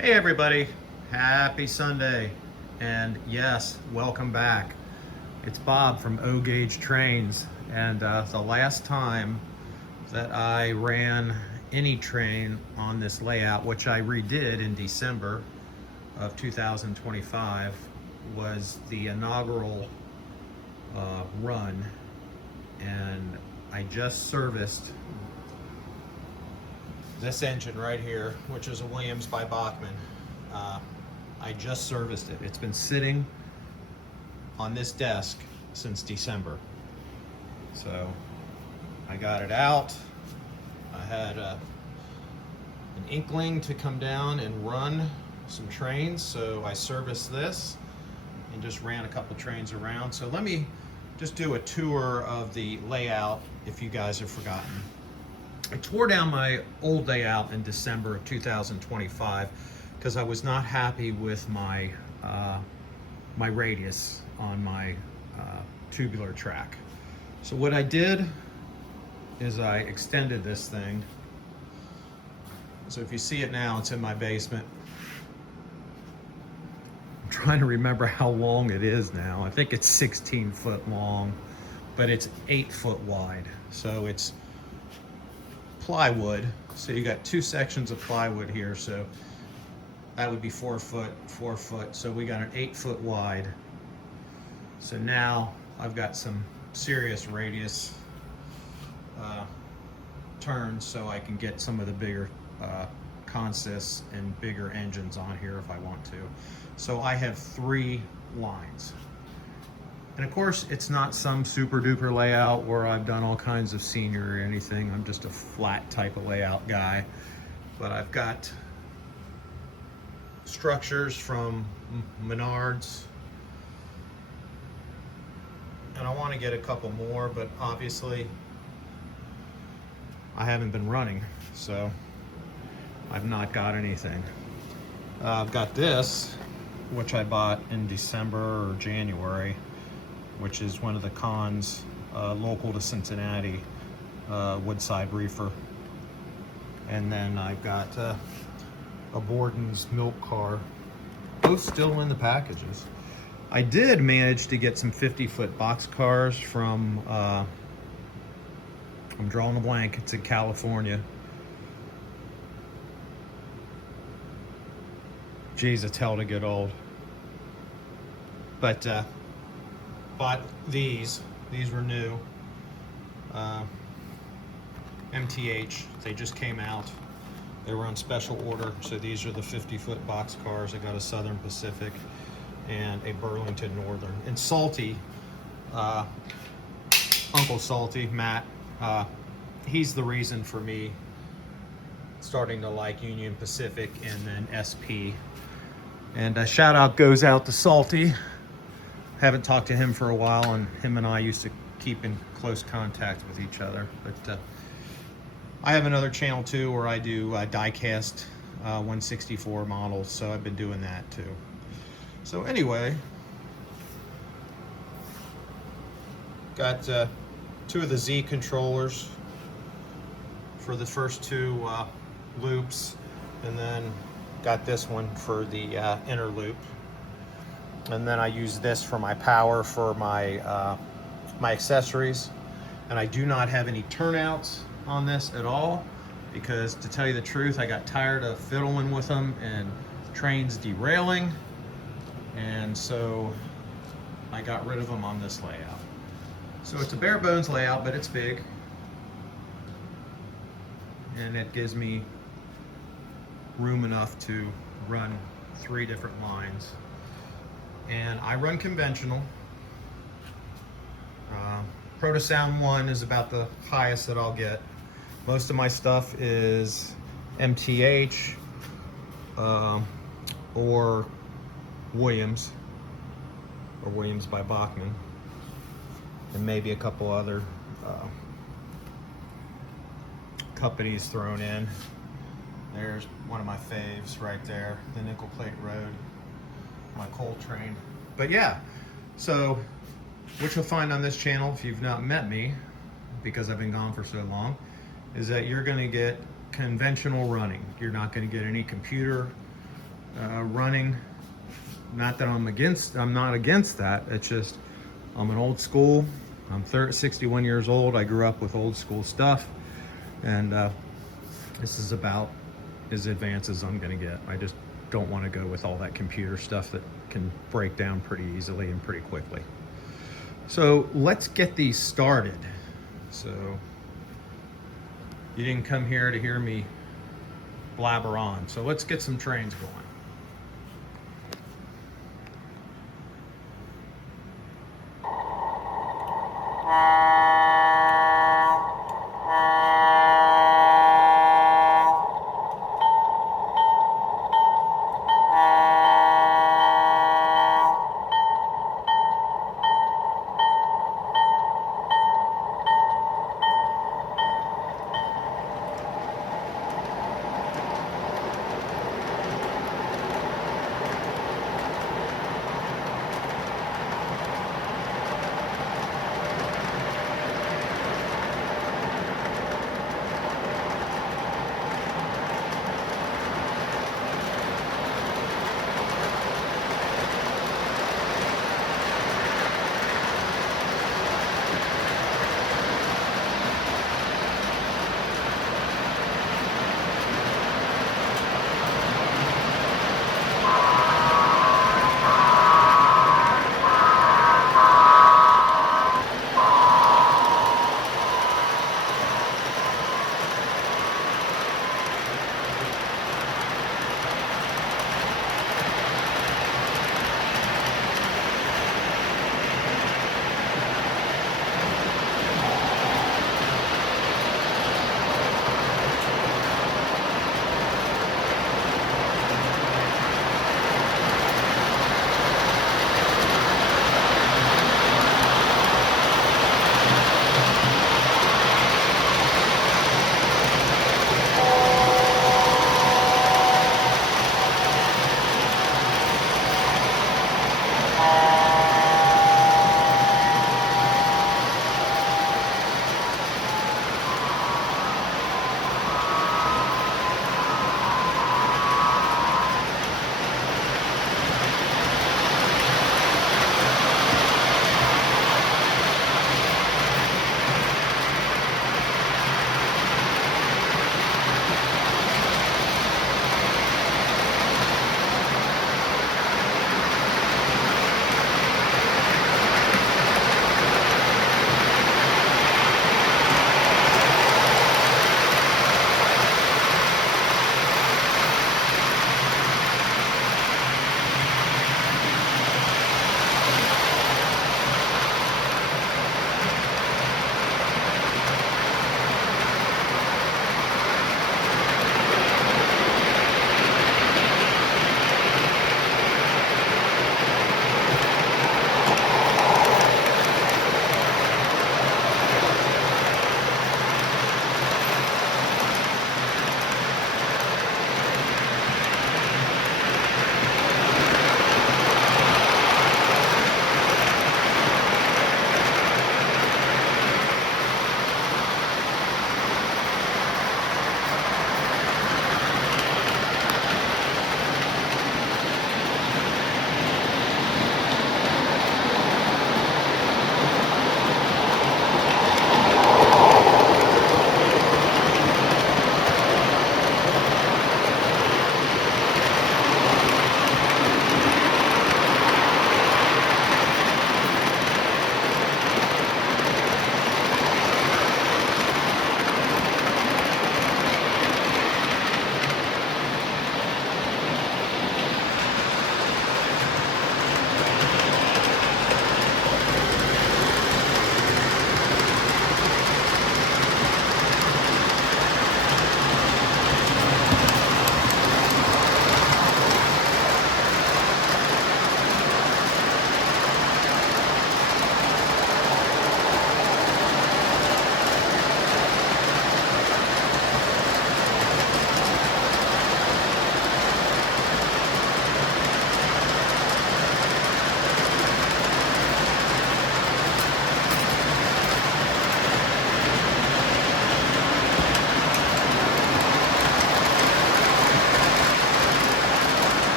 Hey everybody, happy Sunday, and yes, welcome back. It's Bob from O Gauge Trains, and the last time that I ran any train on this layout, which I redid in December of 2025, was the inaugural run, and I just serviced this engine right here, which is a Williams by Bachmann. I just serviced it. It's been sitting on this desk since December. So I got it out. I had an inkling to come down and run some trains, so I serviced this and just ran a couple trains around. So let me just do a tour of the layout if you guys have forgotten. I tore down my old layout in December of 2025 because I was not happy with my my radius on my tubular track. So what I did is I extended this thing. So if you see it now, it's in my basement. I'm trying to remember how long it is now. I think it's 16 foot long, but it's 8 foot wide. So it's plywood, so you got two sections of plywood here, so that would be 4 foot, 4 foot, so we got an 8 foot wide. So now I've got some serious radius turns, so I can get some of the bigger consists and bigger engines on here if I want to. So I have 3 lines. And of course, it's not some super duper layout where I've done all kinds of scenery or anything. I'm just a flat type of layout guy. But I've got structures from Menards. And I want to get a couple more, but obviously I haven't been running, so I've not got anything. I've got this, which I bought in December or January, which is one of the cons local to Cincinnati, Woodside Reefer. And then I've got a Borden's milk car, both still in the packages. I did manage to get some 50-foot box cars from, I'm drawing a blank, it's in California. Geez, it's hell to get old. But bought these were new, MTH, they just came out. They were on special order, so these are the 50-foot box cars. I got a Southern Pacific and a Burlington Northern. And Salty, Uncle Salty, Matt, he's the reason for me starting to like Union Pacific and then SP. And a shout out goes out to Salty. Haven't talked to him for a while, and him and I used to keep in close contact with each other. But I have another channel too where I do die-cast 164 models, so I've been doing that too. So anyway, got 2 of the Z controllers for the first 2 loops, and then got this one for the inner loop. And then I use this for my power for my my accessories. And I do not have any turnouts on this at all, because to tell you the truth, I got tired of fiddling with them and trains derailing, and so I got rid of them on this layout. So it's a bare bones layout, but it's big, and it gives me room enough to run 3 different lines. And I run conventional. Protosound 1 is about the highest that I'll get. Most of my stuff is MTH or Williams by Bachmann, and maybe a couple other companies thrown in. There's one of my faves right there, the Nickel Plate Road, my coal train. But yeah, so what you'll find on this channel, if you've not met me, because I've been gone for so long, is that you're going to get conventional running. You're not going to get any computer running. Not that I'm not against that. It's just, I'm an old school. I'm 61 years old. I grew up with old school stuff. And this is about as advanced as I'm gonna get. I just don't want to go with all that computer stuff that can break down pretty easily and pretty quickly. So let's get these started. So you didn't come here to hear me blabber on. So let's get some trains going.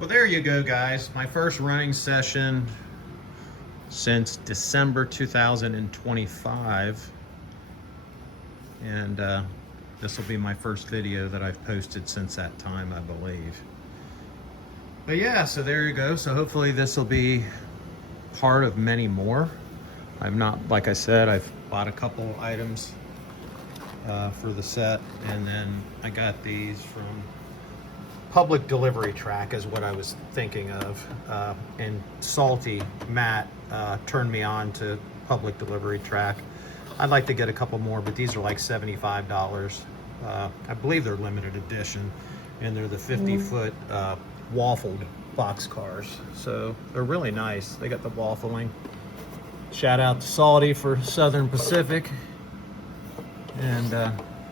Well, there you go, guys. My first running session since December 2025. And this will be my first video that I've posted since that time, I believe. But yeah, so there you go. So hopefully this will be part of many more. I've not, like I said, I've bought a couple items for the set, and then I got these from Public Delivery Track is what I was thinking of. And Salty Matt turned me on to Public Delivery Track. I'd like to get a couple more, but these are like $75. I believe they're limited edition, and they're the 50-foot waffled box cars. So they're really nice. They got the waffling. Shout out to Salty for Southern Pacific. And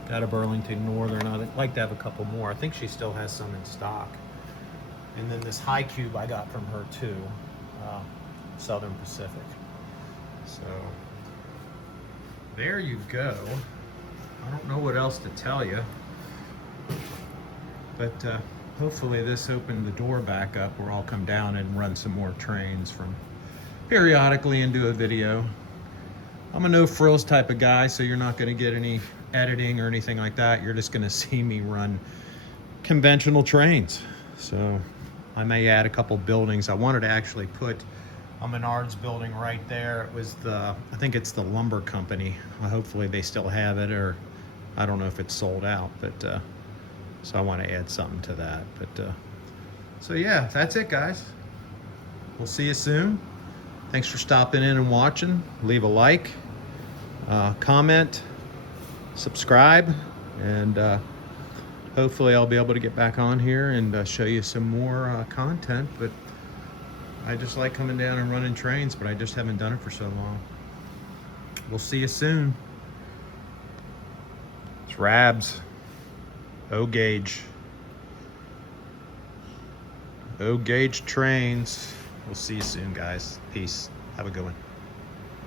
got a Burlington Northern. I'd like to have a couple more. I think she still has some in stock. And then this high cube I got from her too, Southern Pacific. So there you go. I don't know what else to tell you, but hopefully this opened the door back up where I'll come down and run some more trains from periodically and do a video. I'm a no frills type of guy, so you're not going to get any editing or anything like that. You're just going to see me run conventional trains. So I may add a couple buildings. I wanted to actually put a Menards building right there. It was the, I think it's the lumber company. Hopefully they still have it, or I don't know if it's sold out, but so I want to add something to that. But so yeah, that's it, guys. We'll see you soon. Thanks for stopping in and watching. Leave a like, comment, subscribe, and hopefully I'll be able to get back on here and show you some more content. But I just like coming down and running trains, but I just haven't done it for so long. We'll see you soon. It's Rabs. O-Gauge. O-Gauge trains. We'll see you soon, guys. Peace. Have a good one.